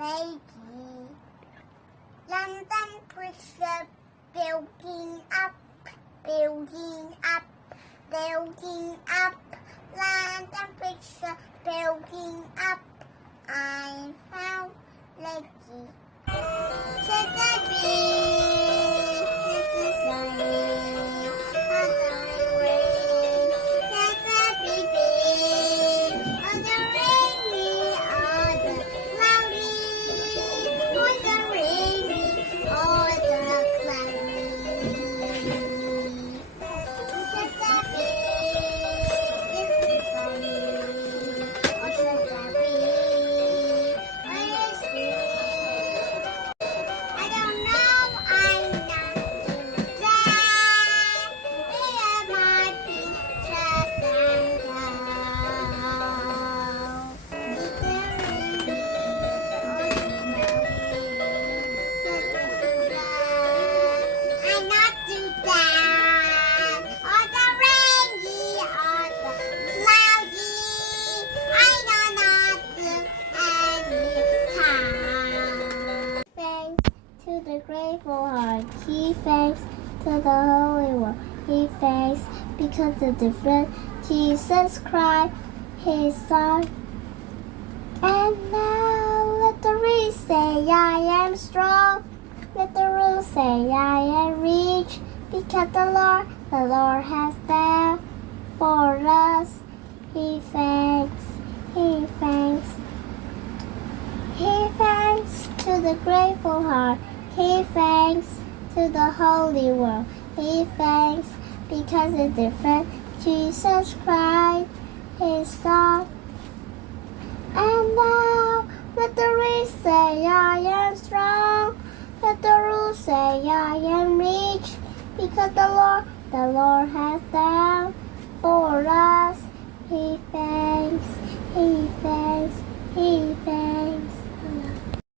lady. London Bridge building up, building up, building up. London Bridge building up. I found lady. Said the bee, this is sunny. On the rain, said the bee. On the rainy, on the cloudy. On the rainy, on the cloudy. Said the bee, this is sunny. Oh, said the bee, when it's sweet. I don't know, I'm not too bad. It might be just and go. It's a rainy, I'm not too bad. On the rainy, on the cloudy, I know not to any time. Thanks to the grateful heart, he thanks to the holy one, he thanks because the different Jesus Christ, his son. And now let the reed say, I am strong. Let the rule say, I am rich, because the Lord has done for us. He thanks, he thanks. He thanks to the grateful heart. He thanks to the holy one. He thanks because the different Jesus Christ, his son. And now let the reed say, I am strong. Let the rule say, I am rich, because the Lord has done